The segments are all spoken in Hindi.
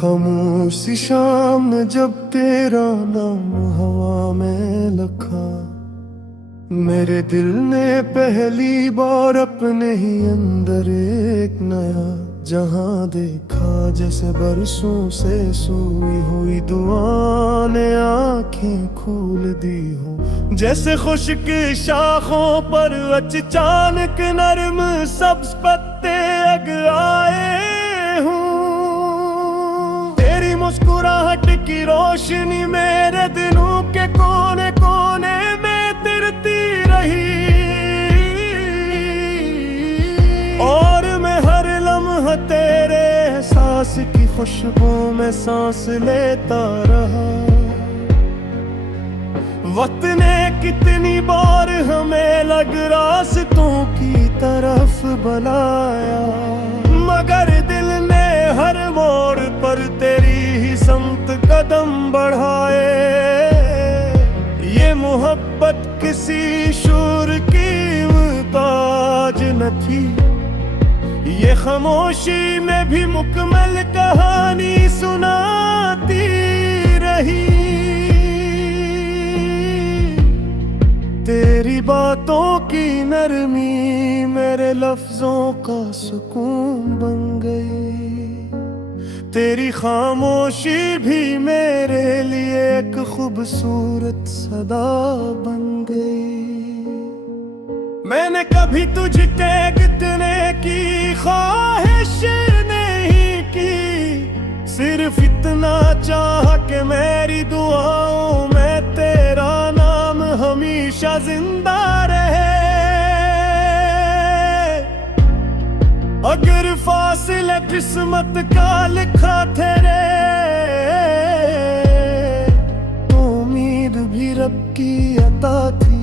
खामोशी शाम में जब तेरा नाम हवा में लखा, मेरे दिल ने पहली बार अपने ही अंदर एक नया जहां देखा। जैसे बरसों से सोई हुई दुआ ने आंखें खोल दी हो, जैसे खुश्क शाखों पर अचानक नरम सब्ज पत्ते अग आए हूँ। तेरी मुस्कुराहट की रोशनी मेरे दिनों के कोने कोने में तिरती रही, और मैं हर लम्हा तेरे एहसास की खुशबू में सांस लेता रहा। वक्त ने कितनी बार हमें लग रास्तों की तरफ बुलाया, मगर दिल ने हर मोड़ पर तेरी ही समत कदम बढ़ाए। ये मोहब्बत किसी शूर की मुहताज न थी, ये खामोशी में भी मुकम्मल कहानी सुनाती रही। तेरी बातों की नरमी मेरे लफ्जों का सुकून बन गई, तेरी खामोशी भी मेरे लिए एक खूबसूरत सदा बन गई। मैंने कभी तुझे गिरने की ख्वाहिश नहीं की, सिर्फ इतना चाहा कि मेरी दुआओं में तेरा नाम हमेशा जिंदा रहे। अगर फासिले किस्मत का लिखा तेरे, तो उम्मीद भी रब की अता थी।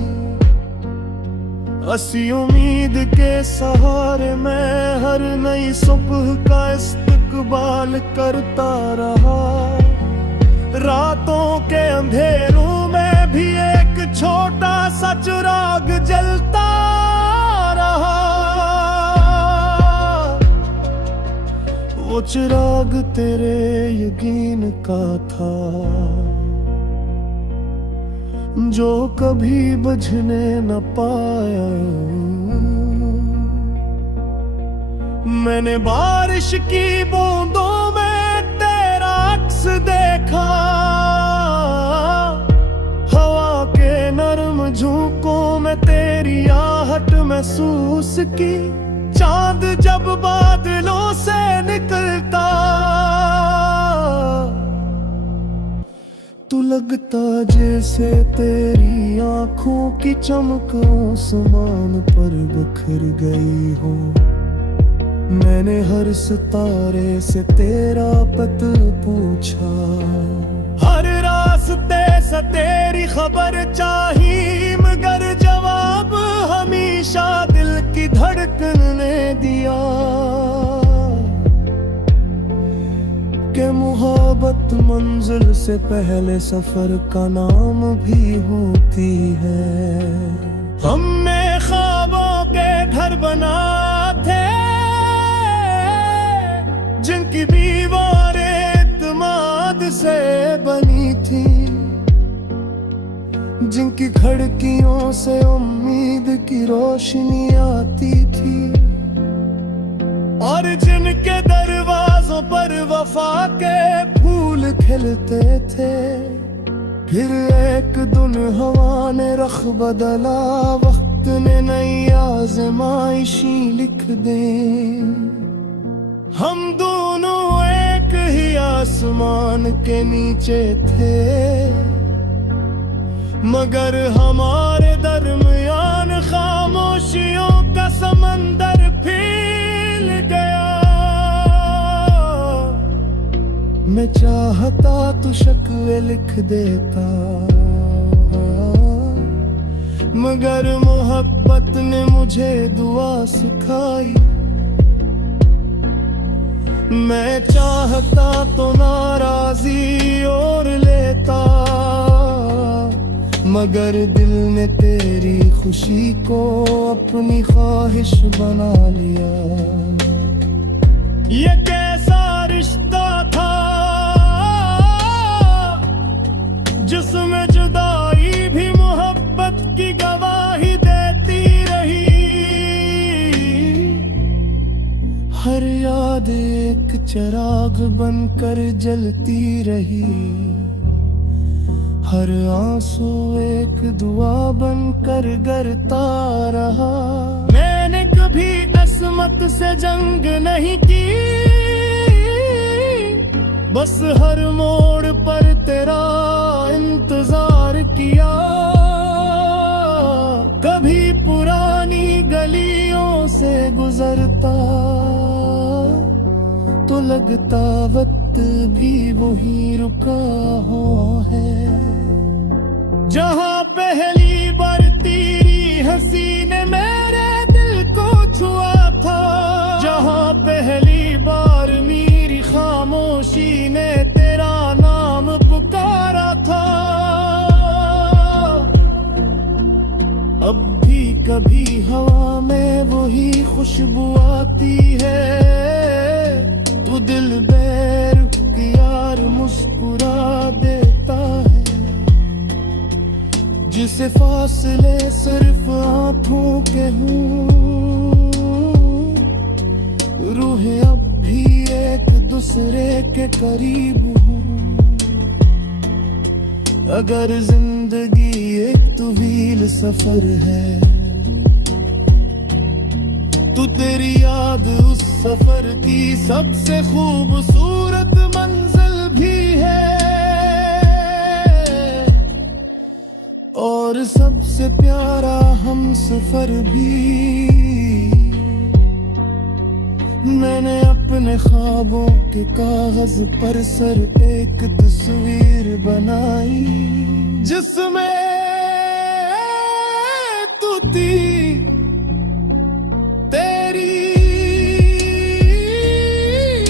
हसी उम्मीद के सहारे मैं हर नई सुबह का इस्तकबाल करता रहा। रातों के अंधेरों में भी एक छोटा सा चिराग जलता रहा। वो चिराग तेरे यकीन का था, जो कभी बुझने न पाया। मैंने बारिश की बूंदों में तेरा अक्स देखा, हवा के नरम झोंकों में तेरी आहट महसूस की। चांद जब बादलों से निकलता, तू लगता जैसे तेरी आंखों की चमक आसमान पर बिखर गई हो। मैंने हर सितारे से तेरा पता पूछा, हर रास्ते से तेरी खबर चाहिए, मगर जवाब हमेशा दिल की धड़कन ने दिया कि मोहब्बत मंजिल से पहले सफर का नाम भी होती है। हमने ख्वाबों के घर बनाते, जिनकी दीवारें इत्मीनान से बनी थी, जिनकी खिड़कियों से उम्मीद की रोशनी आती थी, और जिनके दरवाजों पर वफा के फूल खिलते थे। फिर एक दिन हवा ने रख बदला, वक्त ने नई आज़माइशी लिख दे। हम दोनों एक ही आसमान के नीचे थे, मगर हमारे दरमियान खामोशियों का समंदर फैल गया। मैं चाहता तो शक्ल लिख देता, मगर मोहब्बत ने मुझे दुआ सिखाई। मैं चाहता तो नाराजी और लेता, मगर दिल ने तेरी खुशी को अपनी ख्वाहिश बना लिया। ये कैसा रिश्ता था हर याद एक चिराग बनकर जलती रही, हर आंसू एक दुआ बनकर गरता रहा। मैंने कभी असमत से जंग नहीं की, बस हर मोड़ पर तेरा इंतजार किया। कभी पुरानी गलियों से गुजरता तो लगता वक्त भी वही रुका हुआ है। जहाँ पहली बार तेरी हंसी ने मेरे दिल को छुआ था, जहाँ पहली बार मेरी खामोशी ने तेरा नाम पुकारा था। अब भी कभी हवा में वही खुशबू आती है, तू दिल बेरुख यार मुस्कुरा देता है। जिसे फासले सिर्फ आंखों के हों, रूह अब भी एक दूसरे के करीब हूँ। अगर जिंदगी एक तवील सफर है, तो तेरी याद उस सफर की सबसे खूबसूरत मंजिल भी है। और सबसे प्यारा हम सफर भी। मैंने अपने ख्वाबों के कागज पर सर एक तस्वीर बनाई, जिसमें तू थी, तेरी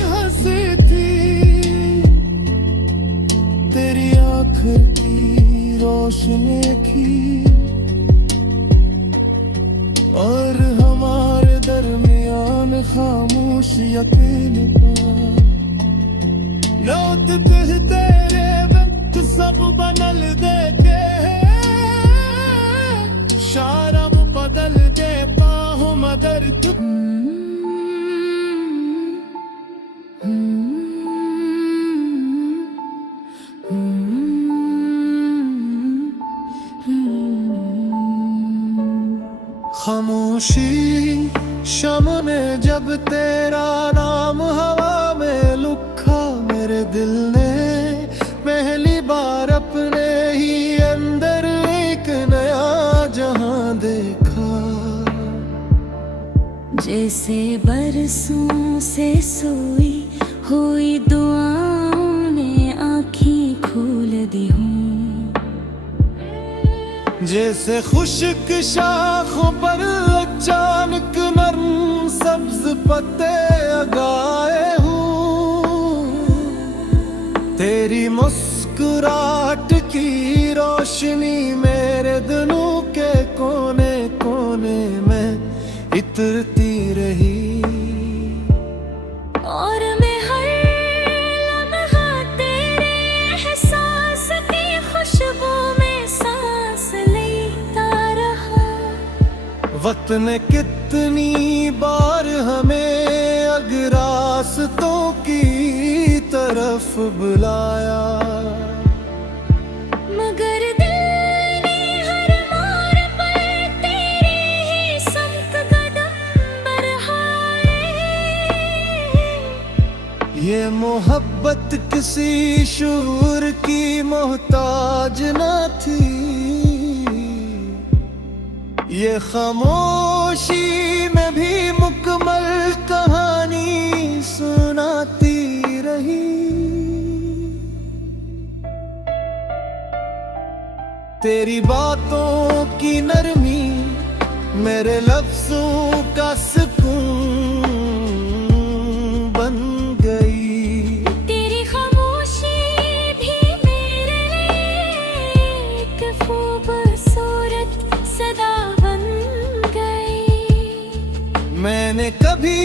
हंसी थी, तेरी आँखों की रोशनी की, और हमारे दरमियान खामोश अकेलेपन। लौटते तेरे वक्त सब बदल देते हैं, शारब बदल दे पाहूं मगर तू। खामोशी शम ने जब तेरा नाम हवा में लिखा, मेरे दिल ने पहली बार अपने ही अंदर एक नया जहां देखा। जैसे बरसों से सोई हुई दुआओं ने आँखें खोल दी हूँ, जैसे खुश्क शाखों पर अचानक नरम सब्ज पत्ते उगाए हूँ। तेरी मुस्कुराहट की रोशनी मेरे दिलों के कोने कोने में इतरती रही। और मैं हर लम्हा तेरे एहसास की खुशबू में सांस लेता रहा। वक्त ने कितनी बार हमें अगरास्तों की तरफ बुलाया, मगर दिल ने हर मोड़ पर तेरी ही समत कदम बढ़ाए। ये मोहब्बत किसी शूर की मोहताज न थी, ये खामोशी में भी मुकम्मल कहानी सुनाती रही। तेरी बातों की नरमी मेरे लफ्जों का सुकून बन गई। तेरी खामोशी भी मेरे लिए एक खूबसूरत सदा बन गई। मैंने कभी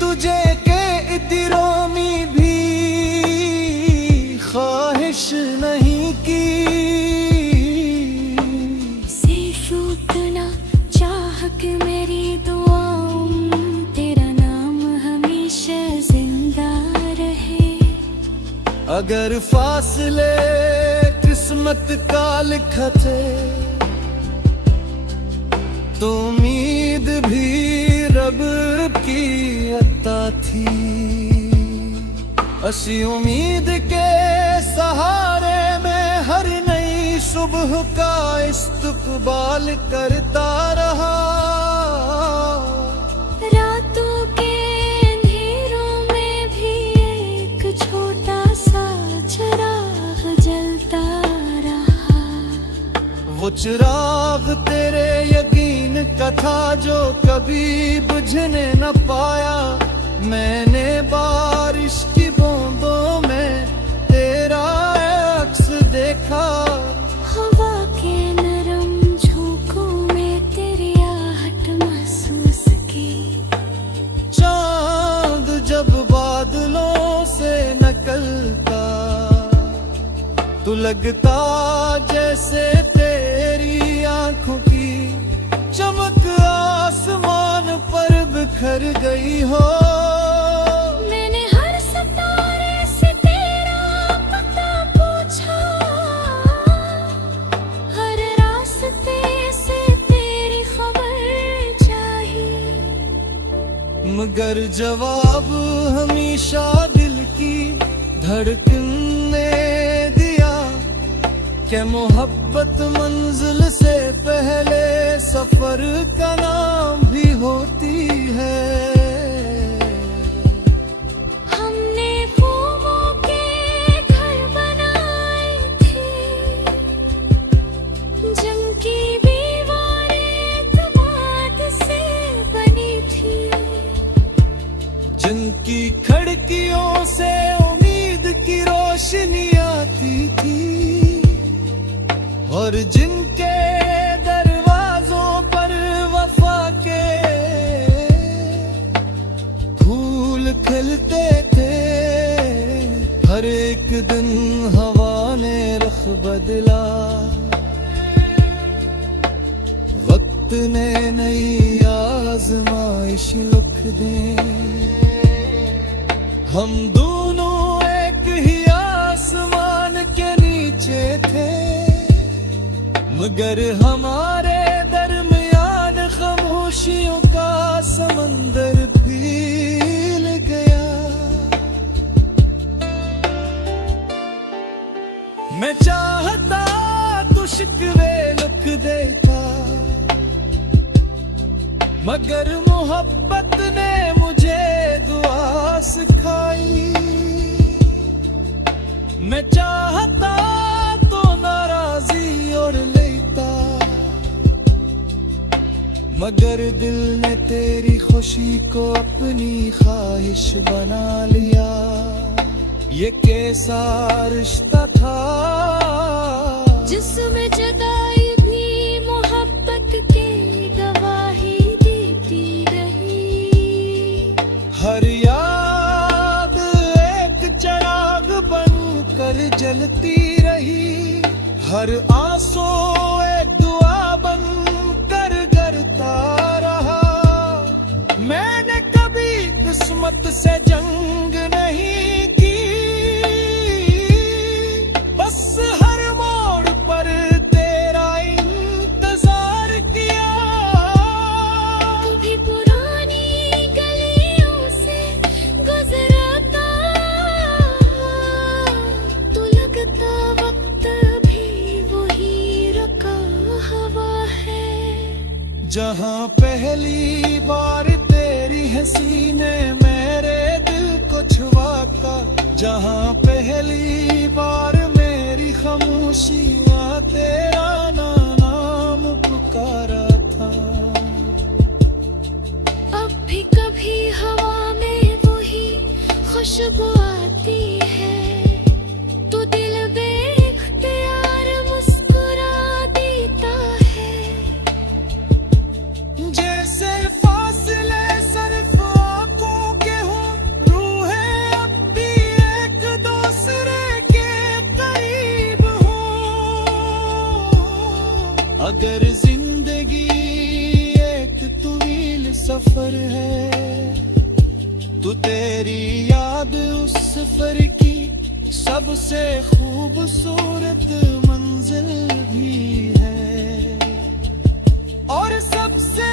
तुझे के इतिरोमी भी ख्वाहिश नहीं की, कि मेरी दुआओं तेरा नाम हमेशा अगर फासले किस्मत का लिखत है तो उम्मीद भी रब की अता थी। असी उम्मीद के सहारे में हर नई सुबह का इस्तकबाल करता रहा। रातों के अंधेरों में भी एक छोटा सा चिराग जलता रहा। वो चिराग तेरे यकीन का था जो कभी बुझने न पाया। मैंने बारिश की बूंदों में तेरा अक्स देखा। हवा के नरम झोंकों में तेरी आहट महसूस की। चांद जब बादलों से निकलता तो लगता जैसे तेरी आंखों की चमक आसमान पर बिखर गई हो। मैंने हर सितारे से तेरा पता पूछा, हर रास्ते से तेरी खबर चाहिए। मगर जवाब हमेशा दिल की धड़कन ने दिया कि मोहब्बत मंजिल से पहले सफर का नाम भी होती है। हमने फूलों के घर बनाए थे, जिनकी दीवारें एतमाद से बनी थी। जिनकी खिड़कियों से उम्मीद की रोशनी आती थी और जिनके दरवाजों पर वफा के फूल खिलते थे। हर एक दिन हवा ने रुख बदला, वक्त ने नई आजमाइश लिख दे। हम दोनों एक ही आसमान के नीचे थे, मगर हमारे दरमियान खामोशियों का समंदर फैल गया। मैं चाहता तो शिकवे लिख देता, मगर मोहब्बत ने मुझे दुआ सिखाई। मैं चाहता तो नाराजी और लेता, मगर दिल ने तेरी खुशी को अपनी ख्वाहिश बना लिया। ये कैसा रिश्ता था जिसमें जुदाई भी मोहब्बत की गवाही देती रही। हर याद एक चिराग बनकर जलती रही, हर आंसू एक दुआ बनकर गिरता रहा। मैंने कभी किस्मत से जंग नहीं की, बस हर मोड़ पर तेरा इंतजार किया। कभी पुरानी गलियों से गुजरता तो लगता वक्त भी वही रुका हुआ है। जहाँ पहली बार तेरी हंसी ने मेरे दिल को छुआ का, जहाँ पहली बार मेरी खामोशियाँ तेरा नाम पुकारा था। अब भी कभी हवा में वही खुशबू आती है, तो दिल बेख्तियार मुस्कुरा देता है। जैसे फासले सिर्फ आंखों के हों, रूहें अब भी एक दूसरे के करीब हों। अगर जिंदगी एक तवील सफर है तो तेरी याद उस सफर की सबसे खूबसूरत मंजिल भी है और सबसे